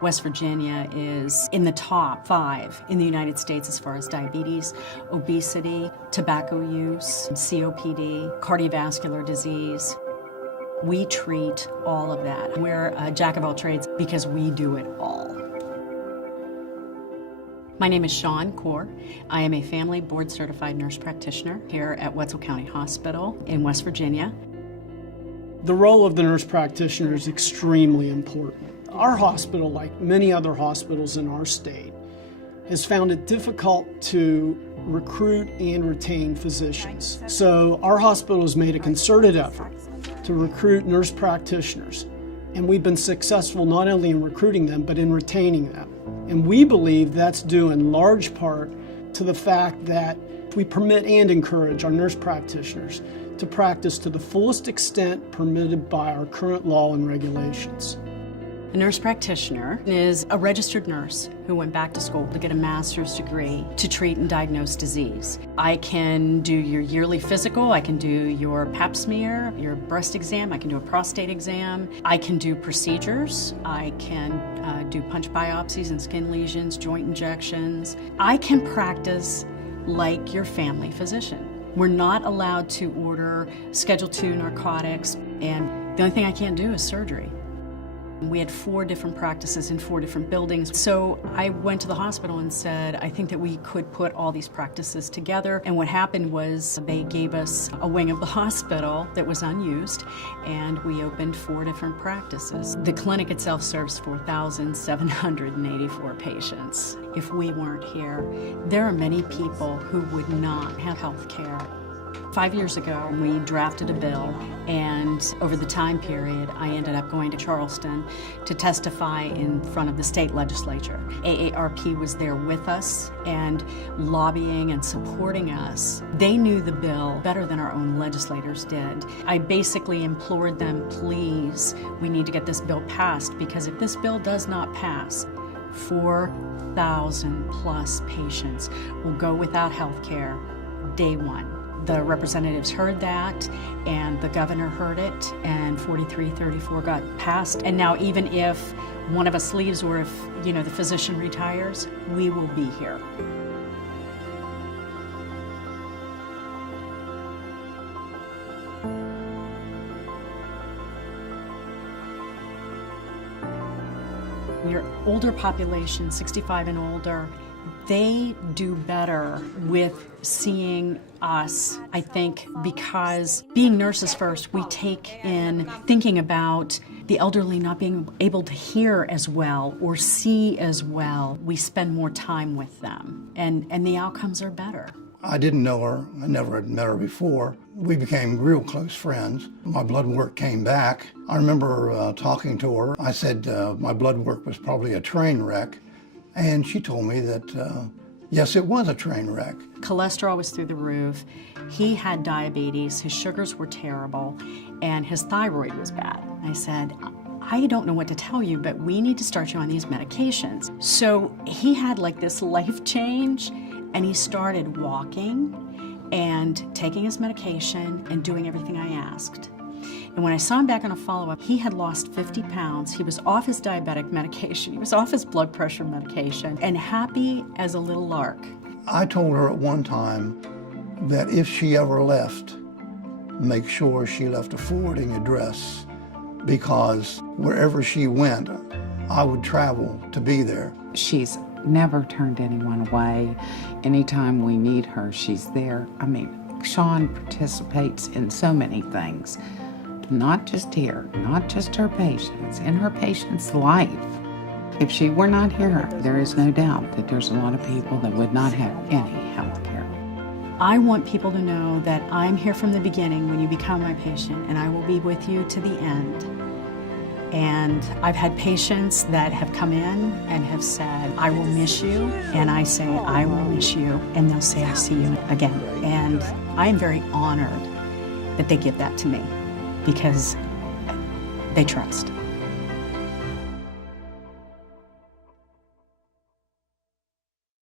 West Virginia is in the top 5 in the United States as far as diabetes, obesity, tobacco use, COPD, cardiovascular disease. We treat all of that. We're a jack of all trades because we do it all. My name is Shawn Core. I am a family board certified nurse practitioner here at Wetzel County Hospital in West Virginia. The role of the nurse practitioner is extremely important. Our hospital, like many other hospitals in our state, has found it difficult to recruit and retain physicians. So our hospital has made a concerted effort to recruit nurse practitioners, and we've been successful not only in recruiting them, but in retaining them. And we believe that's due in large part to the fact that we permit and encourage our nurse practitioners to practice to the fullest extent permitted by our current law and regulations. A nurse practitioner is a registered nurse who went back to school to get a master's degree to treat and diagnose disease. I can do your yearly physical, I can do your pap smear, your breast exam, I can do a prostate exam, I can do procedures, I can do punch biopsies and skin lesions, joint injections. I can practice like your family physician. We're not allowed to order Schedule II narcotics, and the only thing I can't do is surgery. We had 4 different practices in 4 different buildings. So I went to the hospital and said, I think that we could put all these practices together. And what happened was they gave us a wing of the hospital that was unused, and we opened 4 different practices. The clinic itself serves 4,784 patients. If we weren't here, there are many people who would not have health care. 5 years ago, we drafted a bill, and over the time period, I ended up going to Charleston to testify in front of the state legislature. AARP was there with us and lobbying and supporting us. They knew the bill better than our own legislators did. I basically implored them, please, we need to get this bill passed, because if this bill does not pass, 4,000 plus patients will go without health care day one. The representatives heard that, and the governor heard it, and 4334 got passed. And now even if one of us leaves, or if, the physician retires, we will be here. Your older population, 65 and older, they do better with seeing us, I think, because being nurses first, we take in thinking about the elderly not being able to hear as well or see as well. We spend more time with them, and the outcomes are better. I didn't know her. I never had met her before. We became real close friends. My blood work came back. I remember talking to her. I said my blood work was probably a train wreck. And she told me that, yes, it was a train wreck. Cholesterol was through the roof. He had diabetes, his sugars were terrible, and his thyroid was bad. I said, I don't know what to tell you, but we need to start you on these medications. So he had like this life change, and he started walking and taking his medication and doing everything I asked. And when I saw him back on a follow-up, he had lost 50 pounds. He was off his diabetic medication. He was off his blood pressure medication, and happy as a little lark. I told her at one time that if she ever left, make sure she left a forwarding address, because wherever she went, I would travel to be there. She's never turned anyone away. Anytime we need her, she's there. I mean, Shawn participates in so many things. Not just here, not just her patients, in her patient's life. If she were not here, there is no doubt that there's a lot of people that would not have any health care. I want people to know that I'm here from the beginning when you become my patient, and I will be with you to the end. And I've had patients that have come in and have said, I will miss you, and I say, I will miss you, and they'll say, I'll see you again. And I am very honored that they give that to me, because they trust.